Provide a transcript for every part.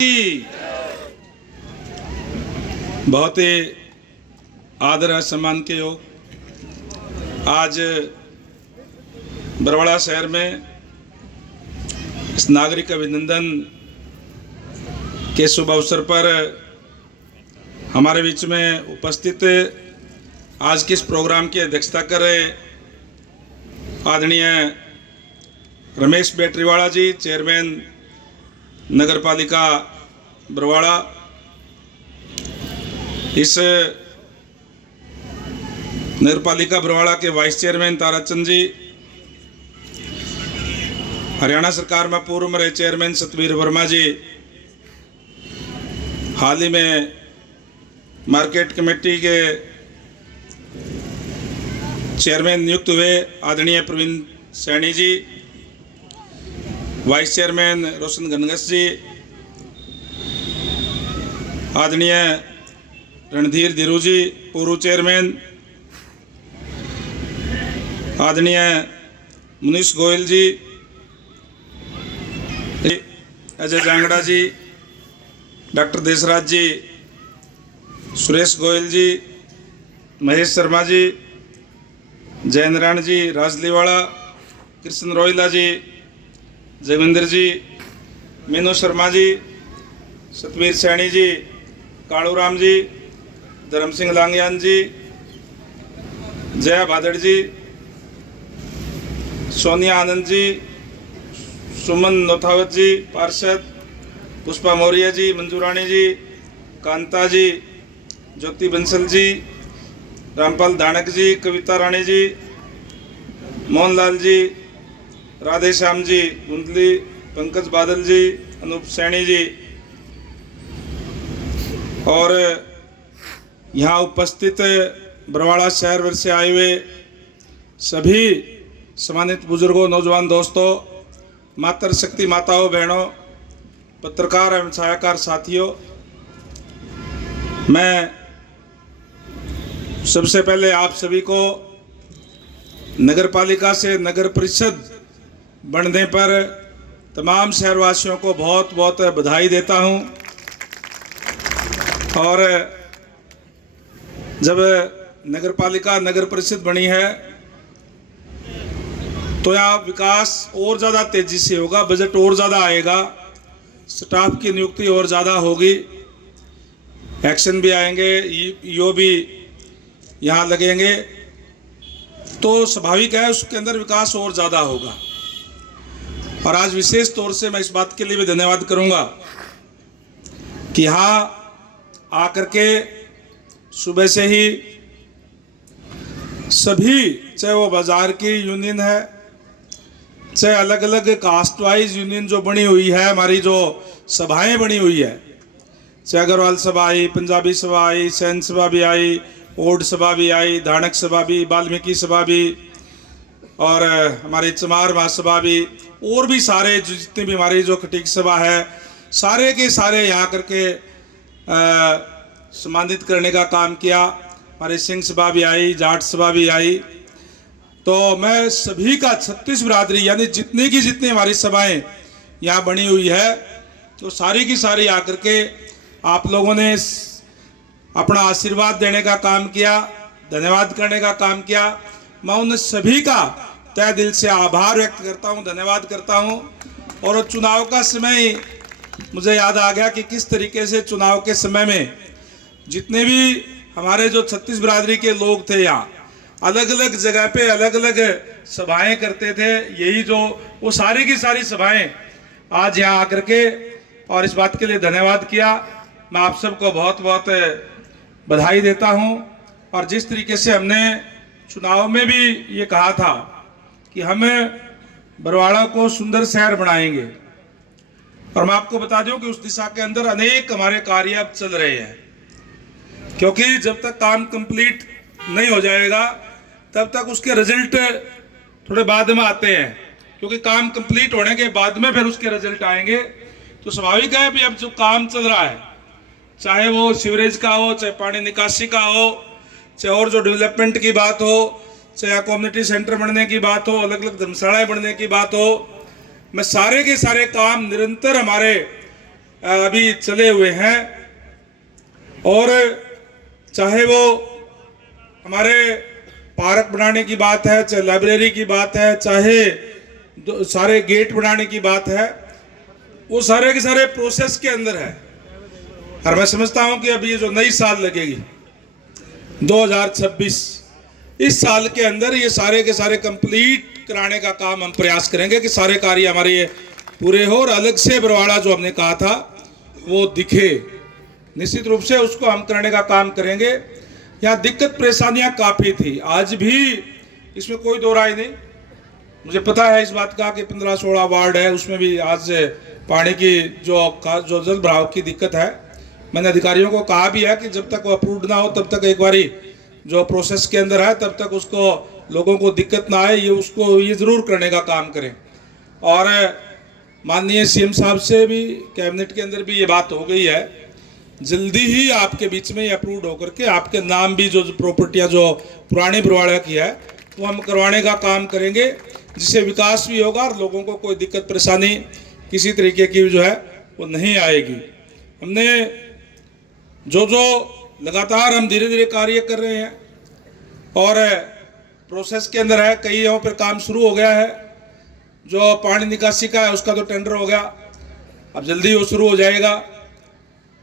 बहुत ही आदर और सम्मान के योग आज बरवाड़ा शहर में इस नागरिक अभिनंदन के शुभ अवसर पर हमारे बीच में उपस्थित आज के इस प्रोग्राम की अध्यक्षता कर रहे आदरणीय रमेश बेटरीवाला जी, चेयरमैन नगर पालिका बरवाड़ा, इस नगर पालिका बरवाड़ा के वाइस चेयरमैन ताराचंद जी, हरियाणा सरकार में पूर्व में रहे चेयरमैन सतवीर वर्मा जी, हाल ही में मार्केट कमेटी के चेयरमैन नियुक्त हुए आदरणीय प्रवीण सैनी जी, वाइस चेयरमैन रोशन गनगस जी, आदरणीय रणधीर धीरू जी, पूर्व चेयरमैन आदरणीय मुनीश गोयल जी, अजय जांगड़ा जी, डॉक्टर देशराज जी, सुरेश गोयल जी, महेश शर्मा जी, जय नारायण जी, राजलीवाड़ा, कृष्ण रोहिला जी, जगविंदर जी, मीनू शर्मा जी, सतवीर सैनी जी, कालूराम जी, धर्म सिंह लांगयान जी, जया भादड़ जी, सोनिया आनंद जी, सुमन नोथावत जी, पार्षद, पुष्पा मौर्य जी, मंजू रानी जी, कांता जी, ज्योति बंसल जी, रामपाल दानक जी, कविता रानी जी, मोहनलाल जी, राधे श्याम जी, कुंडली, पंकज बादल जी, अनूप सैनी जी और यहाँ उपस्थित बरवाड़ा शहर भर से आए हुए सभी सम्मानित बुजुर्गों, नौजवान दोस्तों, मातृशक्ति माताओं, बहनों, पत्रकार एवं छायाकार साथियों, मैं सबसे पहले आप सभी को नगर पालिका से नगर परिषद बनने पर तमाम शहरवासियों को बहुत बहुत बधाई देता हूं। और जब नगर पालिका नगर परिषद बनी है तो यहाँ विकास और ज़्यादा तेज़ी से होगा, बजट और ज़्यादा आएगा, स्टाफ की नियुक्ति और ज़्यादा होगी, एक्शन भी आएंगे, ईओ भी यहाँ लगेंगे, तो स्वाभाविक है उसके अंदर विकास और ज़्यादा होगा। और आज विशेष तौर से मैं इस बात के लिए भी धन्यवाद करूंगा कि यहाँ आकर के सुबह से ही सभी, चाहे वो बाजार की यूनियन है, चाहे अलग अलग कास्ट वाइज यूनियन जो बनी हुई है, हमारी जो सभाएं बनी हुई है, चाहे अग्रवाल सभा आई, पंजाबी सभा आई, सैन सभा भी आई, ओड सभा भी आई, धानक सभा भी, वाल्मीकि सभा भी और हमारी चमार महासभा भी, और भी सारे जितने भी हमारी जो खटीक सभा है, सारे के सारे यहाँ करके सम्मानित करने का काम किया। हमारे सिंह सभा भी आई, जाट सभा भी आई, तो मैं सभी का 36 बिरादरी यानी जितनी हमारी सभाएं यहाँ बनी हुई है, तो सारी की सारी आकर के आप लोगों ने अपना आशीर्वाद देने का काम किया, धन्यवाद करने का काम किया। मैं उन सभी का तहे दिल से आभार व्यक्त करता हूं, धन्यवाद करता हूं। और चुनाव का समय मुझे याद आ गया कि किस तरीके से चुनाव के समय में जितने भी हमारे जो 36 बिरादरी के लोग थे, यहाँ अलग अलग जगह पे अलग अलग सभाएं करते थे, यही जो वो सारी की सारी सभाएं आज यहाँ आकर के और इस बात के लिए धन्यवाद किया। मैं आप सबको बहुत बहुत बधाई देता हूं। और जिस तरीके से हमने चुनाव में भी ये कहा था कि हम बरवाड़ा को सुंदर शहर बनाएंगे, और मैं आपको बता दूं कि उस दिशा के अंदर अनेक हमारे कार्य अब चल रहे हैं, क्योंकि जब तक काम कंप्लीट नहीं हो जाएगा तब तक उसके रिजल्ट थोड़े बाद में आते हैं, क्योंकि काम कंप्लीट होने के बाद में फिर उसके रिजल्ट आएंगे। तो स्वाभाविक है भी अब जो काम चल रहा है, चाहे वो सीवरेज का हो, चाहे पानी निकासी का हो, चाहे और जो डेवलपमेंट की बात हो, चाहे कम्युनिटी सेंटर बनने की बात हो, अलग अलग धर्मशालाएं बनने की बात हो, मैं सारे के सारे काम निरंतर हमारे अभी चले हुए हैं। और चाहे वो हमारे पार्क बनाने की बात है, चाहे लाइब्रेरी की बात है, चाहे सारे गेट बनाने की बात है, वो सारे के सारे प्रोसेस के अंदर है। और मैं समझता हूं कि अभी ये जो नई साल लगेगी 2026, इस साल के अंदर ये सारे के सारे कंप्लीट कराने का काम हम प्रयास करेंगे कि सारे कार्य हमारे ये पूरे हो और अलग से बरवाड़ा जो हमने कहा था वो दिखे। निश्चित रूप से उसको हम करने का काम करेंगे। यहाँ दिक्कत परेशानियां काफ़ी थी, आज भी इसमें कोई दो राय नहीं। मुझे पता है इस बात का कि 15-16 वार्ड है, उसमें भी आज पानी की जो जल भराव की दिक्कत है। मैंने अधिकारियों को कहा भी है कि जब तक वो अप्रूव्ड ना हो तब तक एक बारी जो प्रोसेस के अंदर है तब तक उसको लोगों को दिक्कत ना आए, ये ज़रूर करने का काम करें। और माननीय सीएम साहब से भी कैबिनेट के अंदर भी ये बात हो गई है, जल्दी ही आपके बीच में अप्रूव्ड होकर के आपके नाम भी जो प्रॉपर्टियां जो पुरानी बरवाड़ा की है वो हम करवाने का काम करेंगे, जिससे विकास भी होगा और लोगों को कोई दिक्कत परेशानी किसी तरीके की जो है वो नहीं आएगी। हमने जो लगातार हम धीरे धीरे कार्य कर रहे हैं और प्रोसेस के अंदर है, कई जगहों पर काम शुरू हो गया है। जो पानी निकासी का है उसका तो टेंडर हो गया, अब जल्दी वो शुरू हो जाएगा।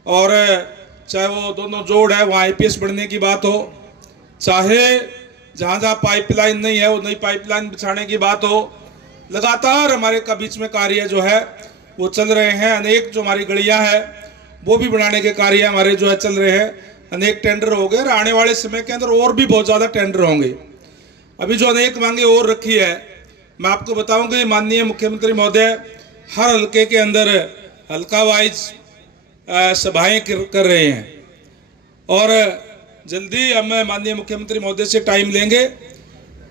और चाहे वो दोनों जोड़ है वहाँ आईपीएस बढ़ने की बात हो, चाहे जहाँ जहाँ पाइपलाइन नहीं है वो नई पाइपलाइन बिछाने की बात हो, लगातार हमारे का बीच में कार्य जो है वो चल रहे हैं। अनेक जो हमारी गलियाँ हैं वो भी बनाने के कार्य हमारे जो है चल रहे हैं। अनेक टेंडर हो गए और आने वाले समय के अंदर और भी बहुत ज़्यादा टेंडर होंगे। अभी जो अनेक मांगे और रखी है, मैं आपको बताऊंगा, माननीय मुख्यमंत्री महोदय हर हल्के के अंदर हल्का वाइज सभाएं कर रहे हैं और जल्दी हम माननीय मुख्यमंत्री महोदय से टाइम लेंगे।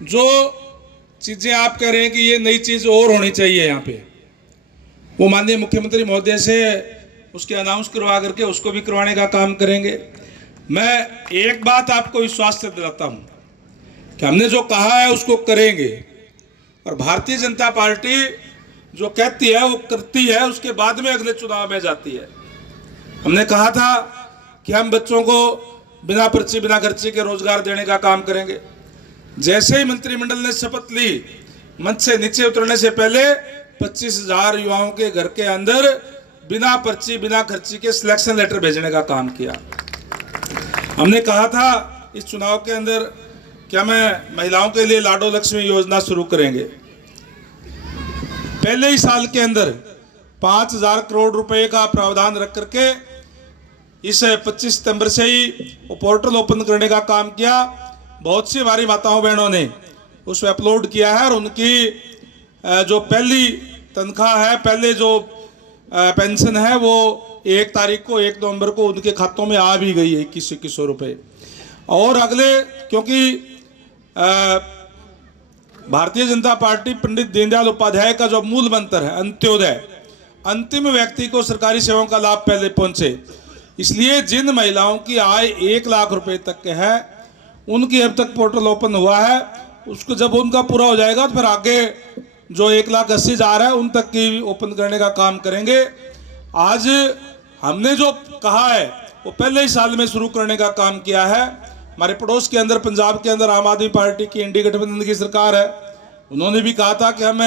जो चीज़ें आप कह रहे हैं कि ये नई चीज़ और होनी चाहिए यहाँ पे, वो माननीय मुख्यमंत्री महोदय से उसके अनाउंस करवा करके उसको भी करवाने का काम करेंगे। मैं एक बात आपको विश्वास से दिलाता हूँ कि हमने जो कहा है उसको करेंगे और भारतीय जनता पार्टी जो कहती है वो करती है, उसके बाद में अगले चुनाव में जाती है। हमने कहा था कि हम बच्चों को बिना पर्ची बिना खर्ची के रोजगार देने का काम करेंगे। जैसे ही मंत्रिमंडल ने शपथ ली, मंच से नीचे उतरने से पहले 25,000 युवाओं के घर के अंदर बिना पर्ची बिना खर्ची के सिलेक्शन लेटर भेजने का काम किया। हमने कहा था इस चुनाव के अंदर क्या मैं महिलाओं के लिए लाडो लक्ष्मी योजना शुरू करेंगे। पहले ही साल के अंदर 5,000 करोड़ रुपए का प्रावधान रख करके इस 25 सितंबर से ही वो पोर्टल ओपन करने का काम किया। बहुत सी हमारी माताओं बहनों ने उस पर अपलोड किया है और उनकी जो पहली तनख्वाह है, पहले जो पेंशन है वो 1 तारीख को 1 नवंबर को उनके खातों में आ भी गई है 2100 रुपये। और अगले, क्योंकि भारतीय जनता पार्टी पंडित दीनदयाल उपाध्याय का जो मूल मंत्र है अंत्योदय, अंतिम व्यक्ति को सरकारी सेवाओं का लाभ पहले पहुंचे, इसलिए जिन महिलाओं की आय 1 लाख रुपए तक के है उनकी अब तक पोर्टल ओपन हुआ है। उसको जब उनका पूरा हो जाएगा तो फिर आगे जो 1,80,000 है उन तक की ओपन करने का काम करेंगे। आज हमने जो कहा है वो पहले ही साल में शुरू करने का काम किया है। हमारे पड़ोस के अंदर पंजाब के अंदर आम आदमी पार्टी की एनडीए गठबंधन की सरकार है, उन्होंने भी कहा था कि हम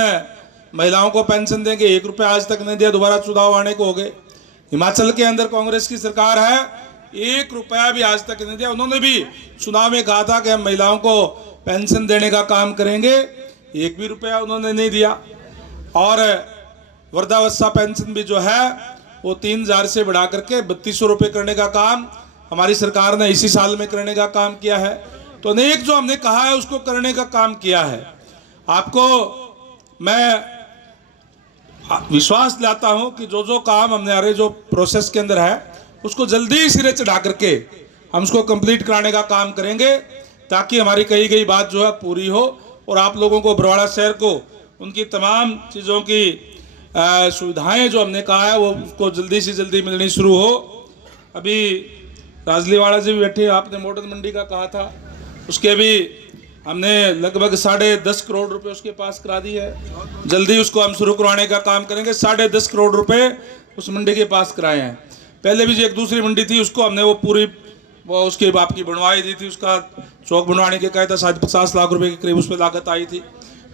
महिलाओं को पेंशन देंगे, 1 रुपया आज तक नहीं दिया, दोबारा चुनाव आने को हो गए। हिमाचल के अंदर कांग्रेस की सरकार है, 1 रुपया भी आज तक नहीं दिया, उन्होंने भी चुनाव में कहा था कि हम महिलाओं को पेंशन देने का काम करेंगे, 1 भी रुपया उन्होंने नहीं दिया। और वृद्धावस्था पेंशन भी जो है वो 3,000 से बढ़ा करके 3,200 रुपये करने का काम हमारी सरकार ने इसी साल में करने का काम किया है। तो अनेक जो हमने कहा है उसको करने का काम किया है। आपको मैं विश्वास दिलाता हूं कि जो काम हमारे जो प्रोसेस के अंदर है उसको जल्दी सिरे चढ़ा करके हम उसको कंप्लीट कराने का काम करेंगे, ताकि हमारी कही गई बात जो है पूरी हो और आप लोगों को बरवाड़ा शहर को उनकी तमाम चीज़ों की सुविधाएं जो हमने कहा है वो उसको जल्दी से जल्दी मिलनी शुरू हो। अभी राजलीवाड़ा जी भी बैठे, आपने मॉडर्न मंडी का कहा था, उसके भी हमने लगभग 10.5 करोड़ रुपए उसके पास करा दी है। जल्दी उसको हम शुरू करवाने का काम करेंगे। 10.5 करोड़ रुपए उस मंडी के पास कराए हैं। पहले भी जो एक दूसरी मंडी थी उसको हमने वो उसके बाप की बनवाई दी थी, उसका चौक बनवाने के कहा था, शायद 50 लाख रुपए के करीब उस पर लागत आई थी।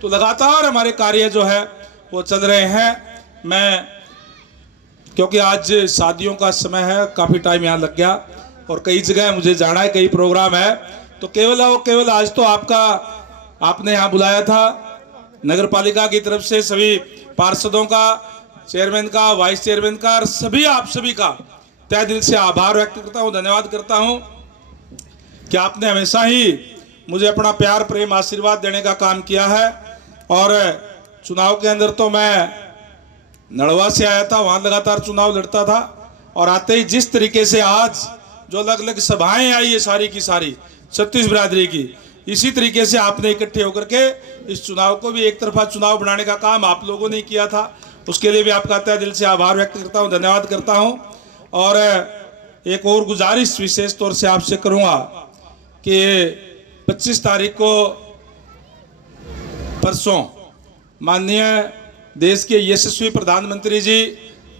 तो लगातार हमारे कार्य जो है वो चल रहे हैं। मैं क्योंकि आज शादियों का समय है, काफ़ी टाइम यहाँ लग गया और कई जगह मुझे जाना है, कई प्रोग्राम है, तो केवल आज तो आपने यहाँ बुलाया था नगर पालिका की तरफ से सभी पार्षदों का, चेयरमैन का, वाइस चेयरमैन का और आप सभी का तहे दिल से आभार व्यक्त करता हूँ, धन्यवाद करता हूँ कि आपने हमेशा ही मुझे अपना प्यार प्रेम आशीर्वाद देने का काम किया है। और चुनाव के अंदर तो मैं नड़वा से आया था, वहाँ लगातार चुनाव लड़ता था और आते ही जिस तरीके से आज जो अलग अलग सभाएं आई है सारी की सारी 36 बिरादरी की, इसी तरीके से आपने इकट्ठे होकर के इस चुनाव को भी एक तरफा चुनाव बनाने का काम आप लोगों ने किया था। उसके लिए भी आपका तहे दिल से आभार व्यक्त करता हूँ, धन्यवाद करता हूँ। और एक और गुजारिश विशेष तौर से आपसे करूँगा कि 25 तारीख को परसों माननीय देश के यशस्वी प्रधानमंत्री जी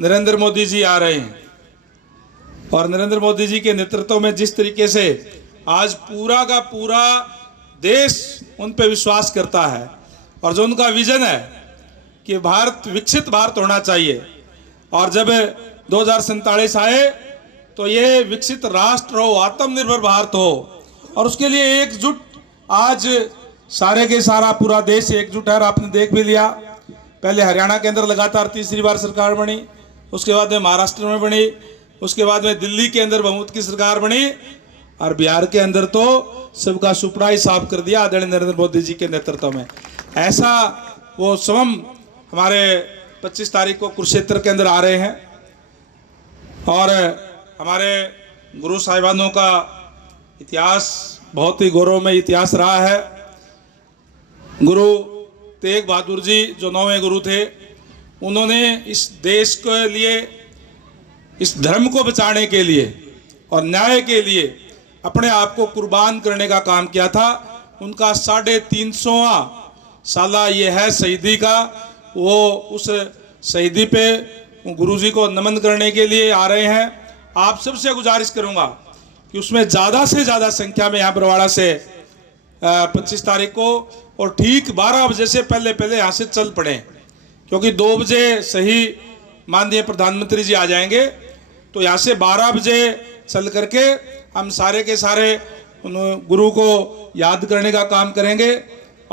नरेंद्र मोदी जी आ रहे हैं और नरेंद्र मोदी जी के नेतृत्व में जिस तरीके से आज पूरा का पूरा देश उन पे विश्वास करता है और जो उनका विजन है कि भारत विकसित भारत होना चाहिए और जब 2047 आए तो ये विकसित राष्ट्र हो, आत्मनिर्भर भारत हो और उसके लिए एकजुट आज सारे के सारा पूरा देश एकजुट है। और आपने देख भी लिया, पहले हरियाणा के अंदर लगातार तीसरी बार सरकार बनी, उसके बाद में महाराष्ट्र में बनी, उसके बाद में दिल्ली के अंदर बहुमत की सरकार बनी और बिहार के अंदर तो सबका सुपड़ा ही साफ कर दिया आदरणीय नरेंद्र मोदी जी के नेतृत्व में। ऐसा वो स्वयं हमारे 25 तारीख को कुरुक्षेत्र के अंदर आ रहे हैं और हमारे गुरु साहिबानों का इतिहास बहुत ही गौरवमय इतिहास रहा है। गुरु तेग बहादुर जी जो 9वें गुरु थे, उन्होंने इस देश के लिए, इस धर्म को बचाने के लिए और न्याय के लिए अपने आप को कुर्बान करने का काम किया था। उनका 350वां साला ये है शहीदी का, वो उस शहीदी पे गुरुजी को नमन करने के लिए आ रहे हैं। आप सबसे गुजारिश करूंगा कि उसमें ज़्यादा से ज़्यादा संख्या में यहाँ बरवाड़ा से 25 तारीख को और ठीक 12 बजे से पहले यहाँ से चल पड़े, क्योंकि 2 बजे सही माननीय प्रधानमंत्री जी आ जाएंगे। तो यहाँ से 12 बजे चल करके हम सारे के सारे उन गुरु को याद करने का काम करेंगे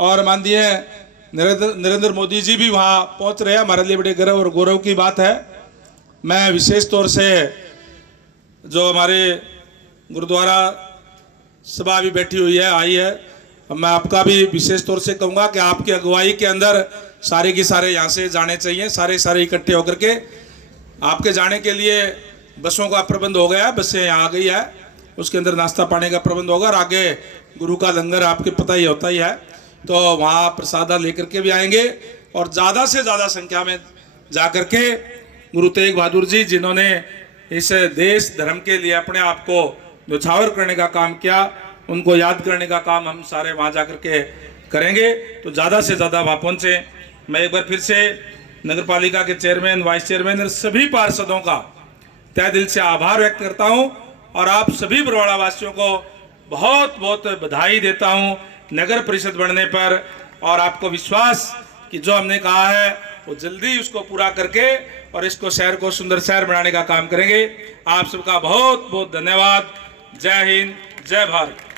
और माननीय नरेंद्र मोदी जी भी वहाँ पहुँच रहे हैं। हमारे लिए बड़े गर्व और गौरव की बात है। मैं विशेष तौर से जो हमारे गुरुद्वारा सभा भी बैठी हुई है, आई है, मैं आपका भी विशेष तौर से कहूँगा कि आपकी अगुवाई के अंदर सारे के सारे यहाँ से जाने चाहिए, सारे इकट्ठे होकर के। आपके जाने के लिए बसों का प्रबंध हो गया है, बसें यहाँ आ गई है, उसके अंदर नाश्ता पानी का प्रबंध होगा और आगे गुरु का लंगर आपके पता ही होता ही है, तो वहाँ प्रसादा लेकर के भी आएंगे और ज़्यादा से ज़्यादा संख्या में जा कर के गुरु तेग बहादुर जी जिन्होंने इस देश धर्म के लिए अपने आप को न्यौछावर करने का काम किया, उनको याद करने का काम हम सारे वहाँ जा कर के करेंगे। तो ज़्यादा से ज़्यादा वहाँ पहुँचे। मैं एक बार फिर से नगर पालिका के चेयरमैन, वाइस चेयरमैन और सभी पार्षदों का तहे दिल से आभार व्यक्त करता हूँ और आप सभी बरवाड़ा वासियों को बहुत बहुत बधाई देता हूँ नगर परिषद बनने पर। और आपको विश्वास कि जो हमने कहा है वो जल्दी उसको पूरा करके और इसको शहर को सुंदर शहर बनाने का काम करेंगे। आप सबका बहुत बहुत धन्यवाद। जय हिंद, जय भारत।